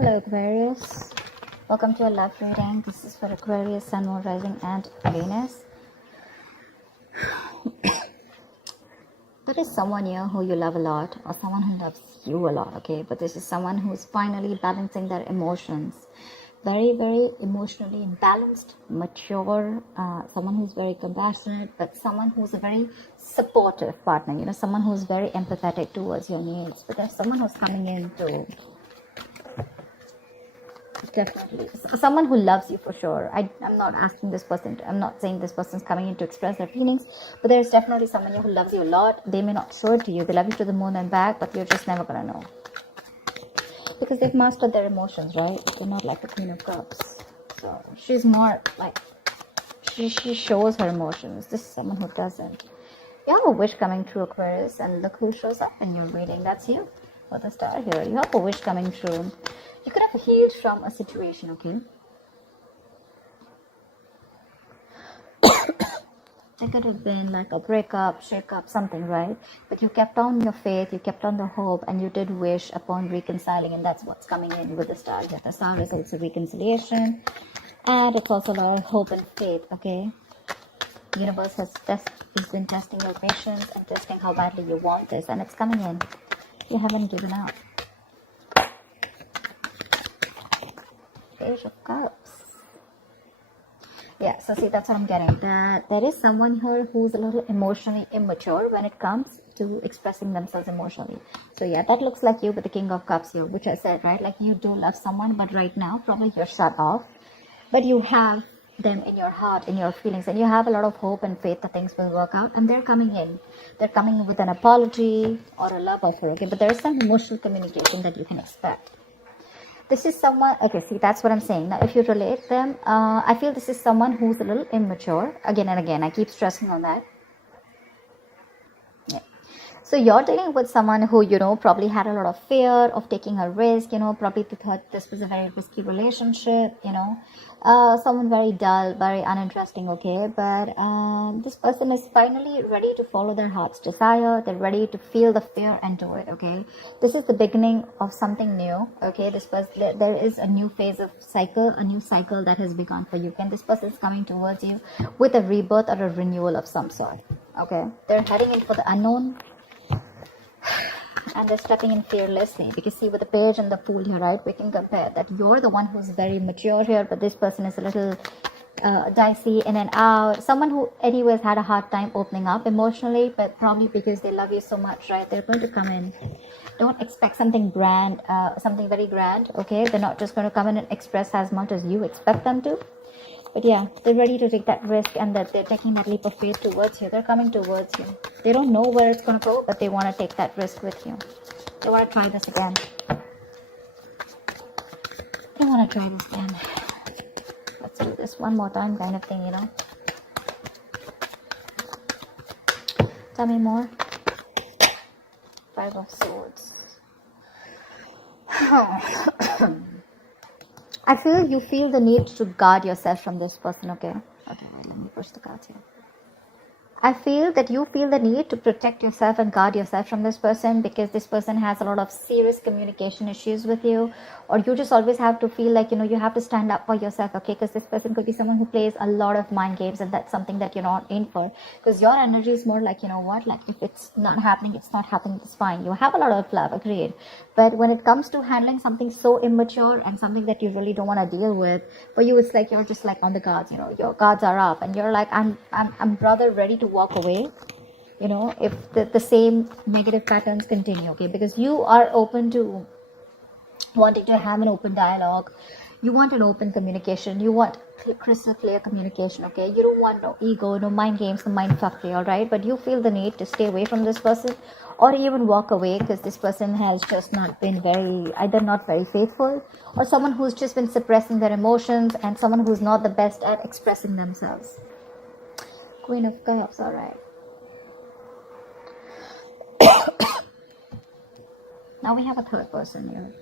Hello Aquarius, welcome to a love reading. This is for Aquarius, Sun, Moon, Rising and Venus. There is someone here who you love a lot, or someone who loves you a lot, okay? But this is someone who's finally balancing their emotions. Very, very emotionally balanced, mature, someone who's very compassionate, but someone who's a very supportive partner, someone who's very empathetic towards your needs. But there's someone who's coming in to definitely someone who loves you for sure. I'm not asking this person I'm not saying this person's coming in to express their feelings, but there's definitely someone who loves you a lot. They may not show it to you. They love you to the moon and back, but you're just never gonna know because they've mastered their emotions, right? They're not like the Queen of Cups, so she's more like she shows her emotions. This is someone who doesn't. You have a wish coming true, Aquarius, and look who shows up in your reading. That's you with the star here. You have a wish coming true. You could have healed from a situation, okay? There could have been like a breakup, shake-up, something, right? But you kept on your faith, you kept on the hope, and you did wish upon reconciling, and that's what's coming in with the star. The star is also reconciliation, and it's also a lot of hope and faith, okay? The universe has been testing your patience and testing how badly you want this, and it's coming in. You haven't given up. Page of Cups. Yeah, so see, that's what I'm getting. That there is someone here who's a little emotionally immature when it comes to expressing themselves emotionally. So yeah, that looks like you with the King of Cups here, which I said, right? Like you do love someone, but right now probably you're shut off. But you have them in your heart, in your feelings, and you have a lot of hope and faith that things will work out, and they're coming in. They're coming in with an apology or a love offer, okay? But there is some emotional communication that you can expect. This is someone, okay, see, that's what I'm saying. Now, if you relate them, I feel this is someone who's a little immature. Again and again, I keep stressing on that. Yeah. So you're dealing with someone who, probably had a lot of fear of taking a risk, probably thought this was a very risky relationship, someone very dull, very uninteresting, okay? But this person is finally ready to follow their heart's desire. They're ready to feel the fear and do it, okay? This is the beginning of something new, okay? This person, there is a new phase of cycle, a new cycle that has begun for you. And this person is coming towards you with a rebirth or a renewal of some sort, okay? They're heading in for the unknown. And they're stepping in fearlessly, because see, with the Page and the Fool here, right, we can compare that you're the one who's very mature here, but this person is a little dicey, in and out. Someone who anyways had a hard time opening up emotionally, but probably because they love you so much, right, they're going to come in. Don't expect something grand, something very grand, okay? They're not just going to come in and express as much as you expect them to. But yeah, they're ready to take that risk, and that they're taking that leap of faith towards you. They're coming towards you. They don't know where it's going to go, but they want to take that risk with you. They want to try this again. They want to try this again. Let's do this one more time, kind of thing, Tell me more. Five of Swords. I feel you feel the need to guard yourself from this person, okay? Okay, wait, let me push the cards here. I feel that you feel the need to protect yourself and guard yourself from this person, because this person has a lot of serious communication issues with you, or you just always have to feel like, you have to stand up for yourself, okay? Because this person could be someone who plays a lot of mind games, and that's something that you're not in for, because your energy is more like, like if it's not happening, it's not happening, it's fine. You have a lot of love, agreed, but when it comes to handling something so immature and something that you really don't want to deal with, for you it's like you're just like on the guards, your guards are up, and you're like, I'm rather ready to walk away, if the same negative patterns continue, okay? Because you are open to wanting to have an open dialogue. You want an open communication. You want crystal clear communication, okay? You don't want no ego, no mind games, no mind fuckery, all right? But you feel the need to stay away from this person, or even walk away, because this person has just not been either not very faithful, or someone who's just been suppressing their emotions, and someone who's not the best at expressing themselves. Queen of Cups, all right. Now we have a third person here.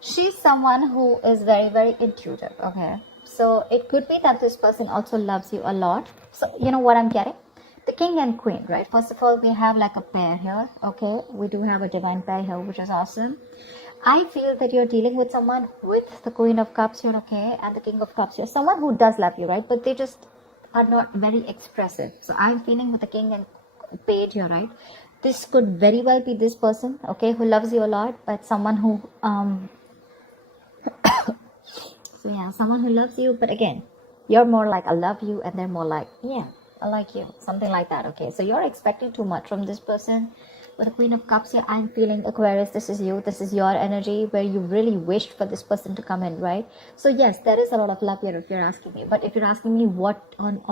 She's someone who is very, very intuitive, okay? So it could be that this person also loves you a lot. So you know what I'm getting? the king and queen, right? First of all, we have like a pair here. Okay, we do have a divine pair here, which is awesome. I feel that you're dealing with someone with the Queen of Cups here, okay, and the King of Cups here. Someone who does love you, right? But they just are not very expressive. So I'm feeling with the King and Page here, right? This could very well be this person, okay, who loves you a lot, but someone who so yeah, someone who loves you, but again, you're more like I love you, and they're more like, yeah, I like you, something like that. Okay, so you're expecting too much from this person. With the Queen of Cups here, I'm feeling, Aquarius, this is you, this is your energy where you really wished for this person to come in, right? So yes, there is a lot of love here if you're asking me. But if you're asking me what on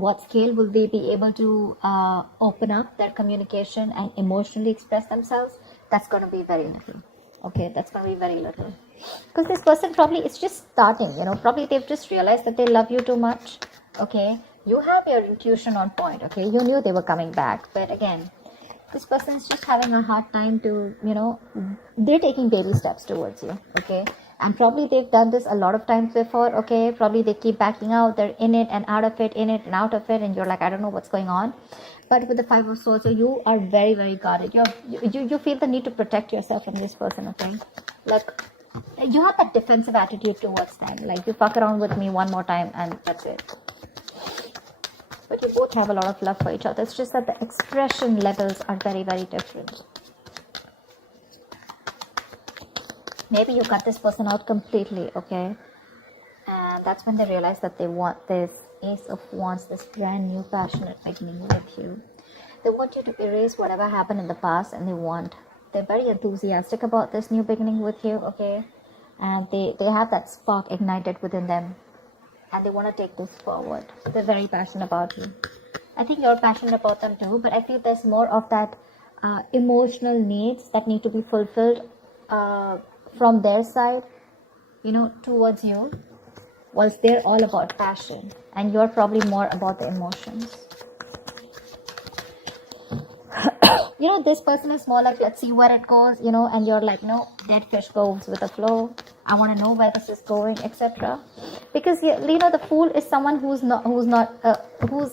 what scale will they be able to open up their communication and emotionally express themselves, that's going to be very little. Okay, that's going to be very little, because this person probably is just starting, probably they've just realized that they love you too much. Okay, you have your intuition on point. Okay, you knew they were coming back, but again, this person is just having a hard time to, they're taking baby steps towards you. Okay, and probably they've done this a lot of times before. Okay, probably they keep backing out, they're in it and out of it, in it and out of it, and you're like, I don't know what's going on. But with the Five of Swords, you are very, very guarded. You feel the need to protect yourself from this person. Okay, like you have that defensive attitude towards them, like you fuck around with me one more time and that's it. But you both have a lot of love for each other. It's just that the expression levels are very, very different. Maybe you cut this person out completely, okay? And that's when they realize that they want this Ace of Wands, this brand new passionate beginning with you. They want you to erase whatever happened in the past, and they're very enthusiastic about this new beginning with you, okay? And they have that spark ignited within them, and they want to take this forward. They're very passionate about you. I think you're passionate about them too, but I feel there's more of that emotional needs that need to be fulfilled from their side, towards you, whilst they're all about passion, and you're probably more about the emotions. This person is more like, let's see where it goes, and you're like, dead fish goes with the flow. I want to know where this is going, etc. Because the Fool is someone who's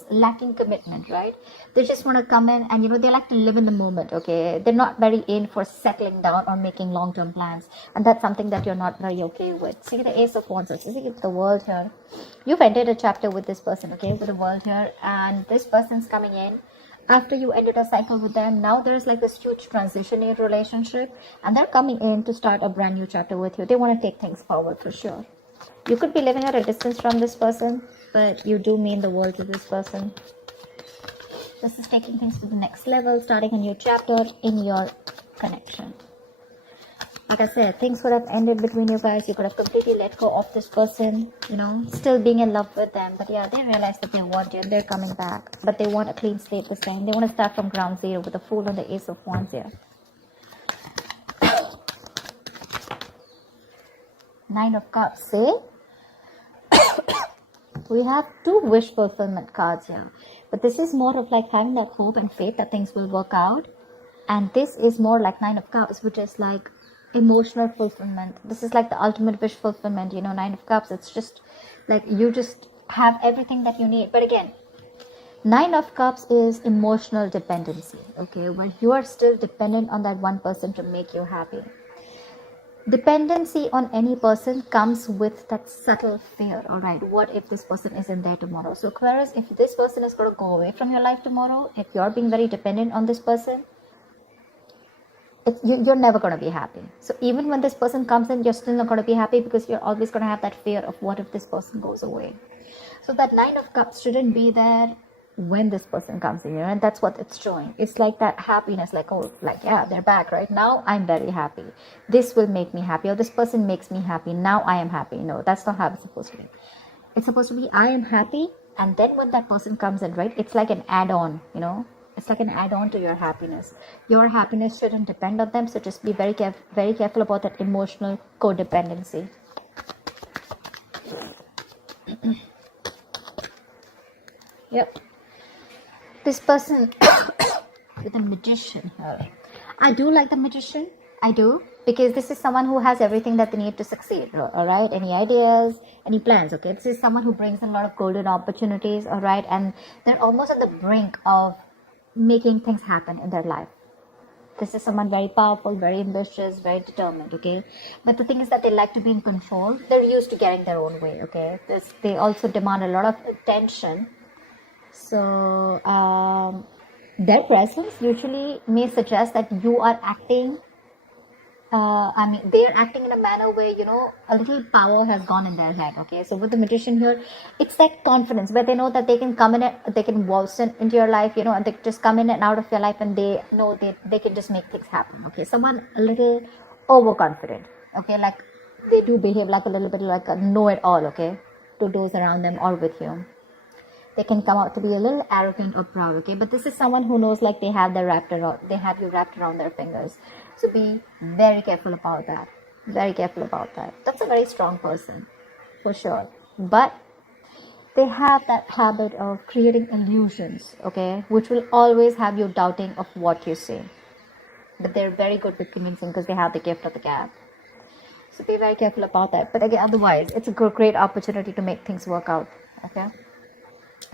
lacking commitment, right? They just want to come in and they like to live in the moment. Okay, they're not very in for settling down or making long-term plans, and that's something that you're not very okay with. See the Ace of Wands, see the World here. You've ended a chapter with this person, okay, with the World here, and this person's coming in after you ended a cycle with them. Now there's like this huge transition in your relationship, and they're coming in to start a brand new chapter with you. They want to take things forward for sure. You could be living at a distance from this person, but you do mean the world to this person. This is taking things to the next level, starting a new chapter in your connection. Like I said, things would have ended between you guys. You could have completely let go of this person, still being in love with them. But yeah, they realize that they want you and they're coming back. But they want a clean slate this time. They want to start from ground zero with the Fool and the Ace of Wands here. Nine of Cups, see? We have two wish fulfillment cards here. But this is more of like having that hope and faith that things will work out. And this is more like Nine of Cups, which is like emotional fulfillment. This is like the ultimate wish fulfillment. Nine of Cups, it's just like you just have everything that you need. But again, Nine of Cups is emotional dependency, okay, where you are still dependent on that one person to make you happy. Dependency on any person comes with that subtle fear. All right, what if this person isn't there tomorrow? So Aquarius, if this person is going to go away from your life tomorrow, if you're being very dependent on this person, you're never going to be happy. So even when this person comes in, you're still not going to be happy, because you're always going to have that fear of what if this person goes away. So that Nine of Cups shouldn't be there when this person comes in, and that's what it's showing. It's like that happiness, like, oh, like, yeah, they're back right now, I'm very happy, this will make me happy, or this person makes me happy, now I am happy. No, that's not how it's supposed to be. It's supposed to be, I am happy, and then when that person comes in, right, it's like an add-on, it's like an add-on to your happiness. Your happiness shouldn't depend on them, so just be very careful about that emotional codependency. Yep. This person with a Magician here. I do like the Magician. I do. because this is someone who has everything that they need to succeed. All right, any ideas, any plans? Okay, this is someone who brings a lot of golden opportunities. All right, and they're almost at the brink of making things happen in their life. This is someone very powerful, very ambitious, very determined. Okay, but the thing is that they like to be in control. They're used to getting their own way. Okay, they also demand a lot of attention. So their presence usually may suggest that you are acting. They're acting in a manner where, a little power has gone in their head. Okay, so with the magician here, it's that confidence where they know that they can come in, they can waltz into your life, and they just come in and out of your life, and they know they can just make things happen. Okay, someone a little overconfident. Okay, like they do behave like a little bit like a know-it-all. Okay, to those around them or with you. They can come out to be a little arrogant or proud, okay? But this is someone who knows like they have you wrapped around their fingers. So be very careful about that. Very careful about that. That's a very strong person, for sure. But they have that habit of creating illusions, okay? Which will always have you doubting of what you say. But they're very good with convincing because they have the gift of the gab. So be very careful about that. But again, otherwise, it's a great opportunity to make things work out, okay?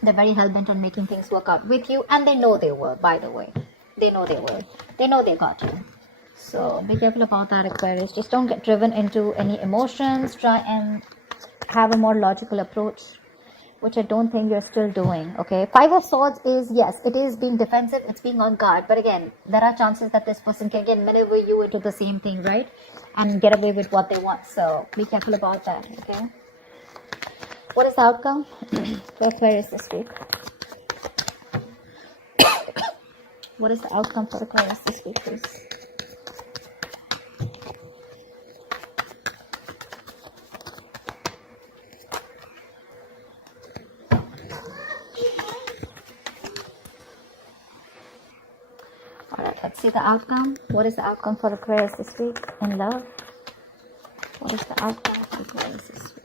They're very hell-bent on making things work out with you, and they know they will, by the way. They know they will. They know they got you. So be careful about that, Aquarius. Just don't get driven into any emotions. Try and have a more logical approach, which I don't think you're still doing, okay? Five of Swords is, yes, it is being defensive. It's being on guard. But again, there are chances that this person can again maneuver you into the same thing, right? And get away with what they want. So be careful about that, okay? What is the outcome for Aquarius this week? What is the outcome for Aquarius this week, please? Alright, let's see the outcome. What is the outcome for Aquarius this week in love? What is the outcome for Aquarius this week?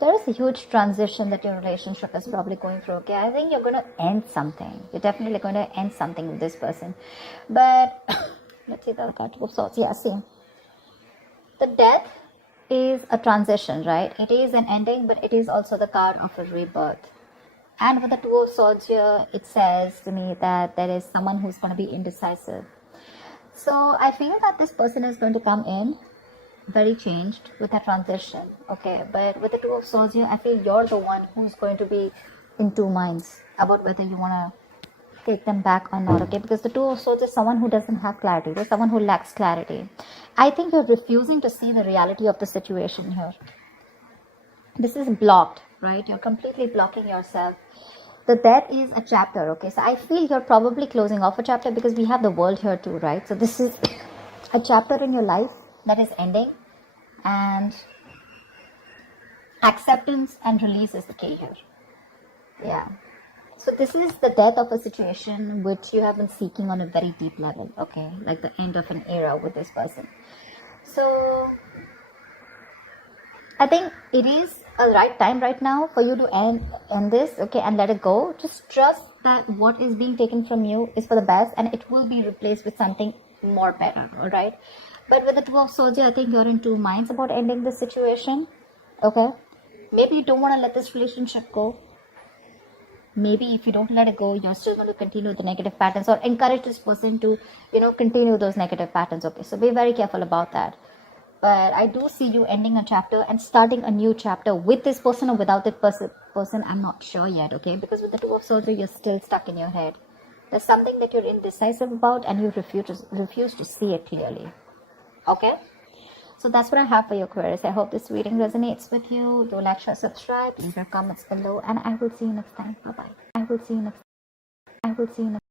There is a huge transition that your relationship is probably going through. Okay, I think you're going to end something. You're definitely going to end something with this person. But let's see the card of Swords. Yeah, see. The death is a transition, right? It is an ending, but it is also the card of a rebirth. And with the Two of Swords here, it says to me that there is someone who's going to be indecisive. So I feel that this person is going to come in very changed with a transition, okay? But with the Two of Swords here, I feel you're the one who's going to be in two minds about whether you want to take them back or not, okay? Because the Two of Swords is someone who doesn't have clarity. There's someone who lacks clarity. I think you're refusing to see the reality of the situation here. This is blocked, right? You're completely blocking yourself. The death is a chapter, okay? So I feel you're probably closing off a chapter because we have the world here too, right? So this is a chapter in your life that is ending, and acceptance and release is the key here. Yeah. So this is the death of a situation which you have been seeking on a very deep level, okay? Like the end of an era with this person. So I think it is a right time right now for you to end this, okay, and let it go. Just trust that what is being taken from you is for the best, and it will be replaced with something more better, all right? But with the Two of Swords, I think you're in two minds about ending this situation, okay? Maybe you don't want to let this relationship go. Maybe if you don't let it go, you're still going to continue the negative patterns or encourage this person to, continue those negative patterns, okay? So be very careful about that. But I do see you ending a chapter and starting a new chapter with this person or without this person. I'm not sure yet, okay? Because with the Two of Swords, you're still stuck in your head. There's something that you're indecisive about and you refuse to see it clearly. Okay, so that's what I have for you, Aquarius. I hope this reading resonates with you. Do like, share, subscribe, leave your comments below, and I will see you next time. Bye bye. I will see you next